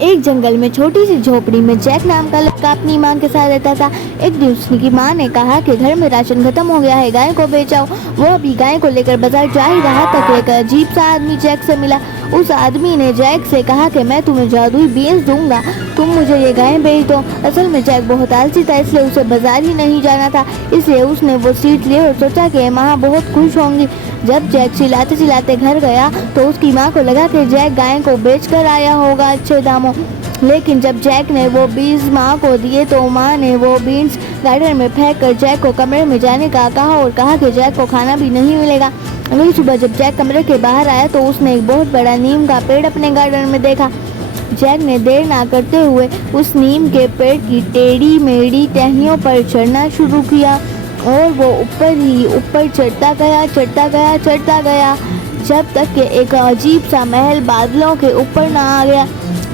एक जंगल में छोटी सी झोपड़ी में जैक नाम का लड़का अपनी माँ के साथ रहता था। एक दिन उसकी माँ ने कहा कि घर में राशन खत्म हो गया है, गाय को बेच आओ। वो अभी गाय को लेकर बाजार जा ही रहा था कि एक अजीब सा आदमी जैक से मिला। उस आदमी ने जैक से कहा कि मैं तुम्हें जादुई बीन्स दूंगा, तुम मुझे ये गाय बेच दो। असल में जैक बहुत आलसी था, इसलिए उसे बाजार ही नहीं जाना था, इसलिए उसने वो सीट ली और सोचा कि माँ बहुत खुश होंगी। जब जैक चिल्लाते चिल्लाते घर गया तो उसकी माँ को लगा कि जैक गाय को बेच कर आया होगा अच्छे दामों। लेकिन जब जैक ने वो बीन्स माँ को दिए तो माँ ने वो बीन्स गार्डन में फेंक कर जैक को कमरे में जाने का कहा और कहा कि जैक को खाना भी नहीं मिलेगा। अगली सुबह जब जैक कमरे के बाहर आया तो उसने एक बहुत बड़ा नीम का पेड़ अपने गार्डन में देखा। जैक ने देर ना करते हुए उस नीम के पेड़ की टेढ़ी मेढ़ी टहनियों पर चढ़ना शुरू किया और वो ऊपर ही ऊपर चढ़ता गया जब तक कि एक अजीब सा महल बादलों के ऊपर ना आ गया।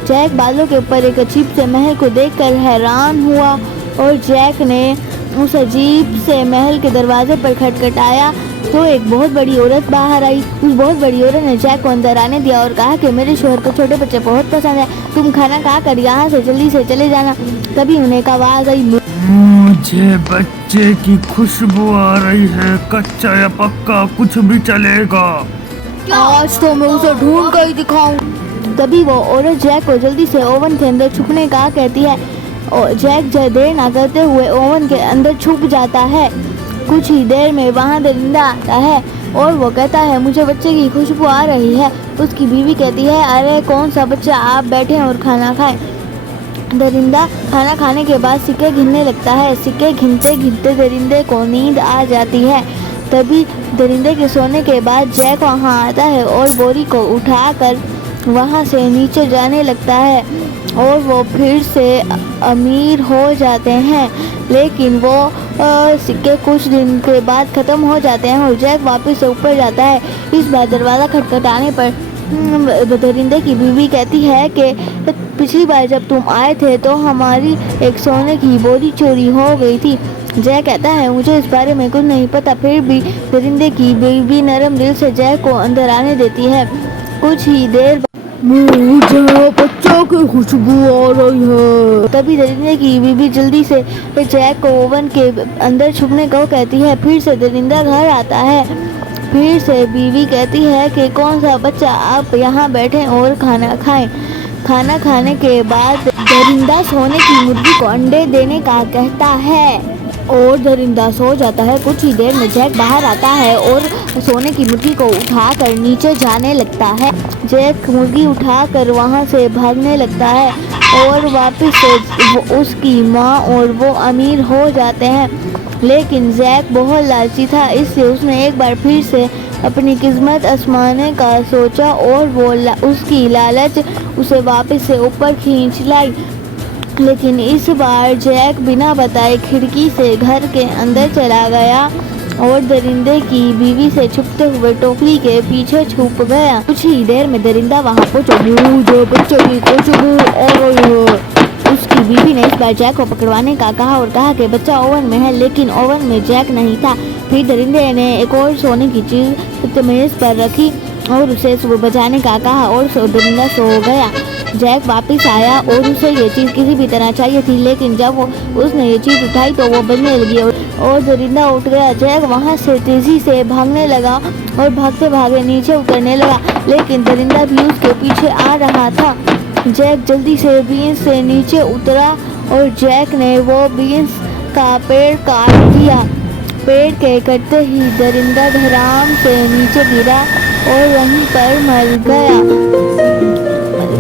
जैक बादलों के ऊपर एक अजीब से महल को देखकर हैरान हुआ और जैक ने उस अजीब से महल के दरवाजे पर खटखटाया तो एक बहुत बड़ी औरत बाहर आई। उस बहुत बड़ी औरत ने जैक को अंदर आने दिया और कहा कि मेरे शोहर को छोटे बच्चे बहुत पसंद है, तुम खाना खाकर यहाँ से जल्दी से चले जाना। तभी उन्हें एक आवाज आई, मुझे बच्चे की खुशबू आ रही है, कच्चा या पक्का कुछ भी चलेगा। आज तो मैं उसे ढूंढ कर ही दिखाऊं। तभी वो औरत जैक को जल्दी से ओवन के अंदर छुपने का कहती है और जैक देर ना करते हुए ओवन के अंदर छुप जाता है। कुछ ही देर में वहाँ दरिंदा आता है और वो कहता है मुझे बच्चे की खुशबू आ रही है। उसकी बीवी कहती है अरे कौन सा बच्चा, आप बैठें और खाना खाएं। दरिंदा खाना खाने के बाद सिक्के गिनने लगता है। सिक्के गिनते गिनते दरिंदे को नींद आ जाती है। तभी दरिंदे के सोने के बाद जैक वहाँ आता है और बोरी को उठाकर वहाँ से नीचे जाने लगता है और वो फिर से अमीर हो जाते हैं। लेकिन वो सिक्के कुछ दिन के बाद ख़त्म हो जाते हैं और जैक वापस से ऊपर जाता है। इस बार दरवाज़ा खटखटाने पर दरिंदे की बीवी कहती है कि पिछली बार जब तुम आए थे तो हमारी एक सोने की बोरी चोरी हो गई थी। जैक कहता है मुझे इस बारे में कुछ नहीं पता। फिर भी दरिंदे की बीवी नरम दिल से जैक को अंदर आने देती है। कुछ ही देर मुझे बच्चों की खुशबू आ रही है। तभी दरिंदे की बीवी जल्दी से जैक को ओवन के अंदर छुपने को कहती है। फिर से दरिंदा घर आता है। फिर से बीवी कहती है कि कौन सा बच्चा, आप यहाँ बैठें और खाना खाएं। खाना खाने के बाद दरिंदा सोने की मुर्गी को अंडे देने का कहता है और दरिंदा सो जाता है। कुछ ही देर में जैक बाहर आता है और सोने की मुर्गी को उठाकर नीचे जाने लगता है। जैक मुर्गी उठाकर वहाँ से भागने लगता है और वापस से उसकी माँ और वो अमीर हो जाते हैं। लेकिन जैक बहुत लालची था, इसलिए उसने एक बार फिर से अपनी किस्मत आजमाने का सोचा और वो उसकी लालच उसे वापस से ऊपर खींच लाई। लेकिन इस बार जैक बिना बताए खिड़की से घर के अंदर चला गया और दरिंदे की बीवी से छुपते हुए टोकरी के पीछे छुप गया। कुछ ही देर में दरिंदा वहाँ पहुँचा। मुझे बच्चे की खुशबू आ रही है। उसकी बीवी ने इस बार जैक को पकड़वाने का कहा और कहा कि बच्चा ओवन में है, लेकिन ओवन में जैक नहीं था। फिर दरिंदे ने एक और सोने की चीज़ मेज पर रखी और उसे सुबह बजाने का कहा और दरिंदा सो गया। जैक वापस आया और उसे ये चीज़ किसी भी तरह चाहिए थी, लेकिन जब उसने ये चीज़ उठाई तो वो बजने लगी और दरिंदा उठ गया। जैक वहाँ से तेज़ी से भागने लगा और भागते भागे नीचे उतरने लगा, लेकिन दरिंदा भी उसके पीछे आ रहा था। जैक जल्दी से बीन्स से नीचे उतरा और जैक ने वो बीन्स का पेड़ काट दिया। पेड़ के कटते ही दरिंदा धड़ाम से नीचे गिरा और वहीं पर मर गया।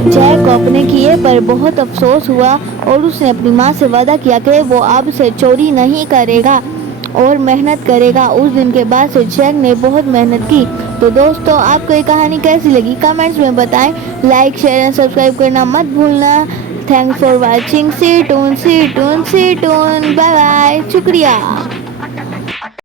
जैक को अपने किए पर बहुत अफसोस हुआ और उसने अपनी माँ से वादा किया कि वो अब से चोरी नहीं करेगा और मेहनत करेगा। उस दिन के बाद से जैक ने बहुत मेहनत की। तो दोस्तों, आपको ये कहानी कैसी लगी कमेंट्स में बताएं। लाइक शेयर एंड सब्सक्राइब करना मत भूलना। Thanks for watching. See soon bye bye. शुक्रिया।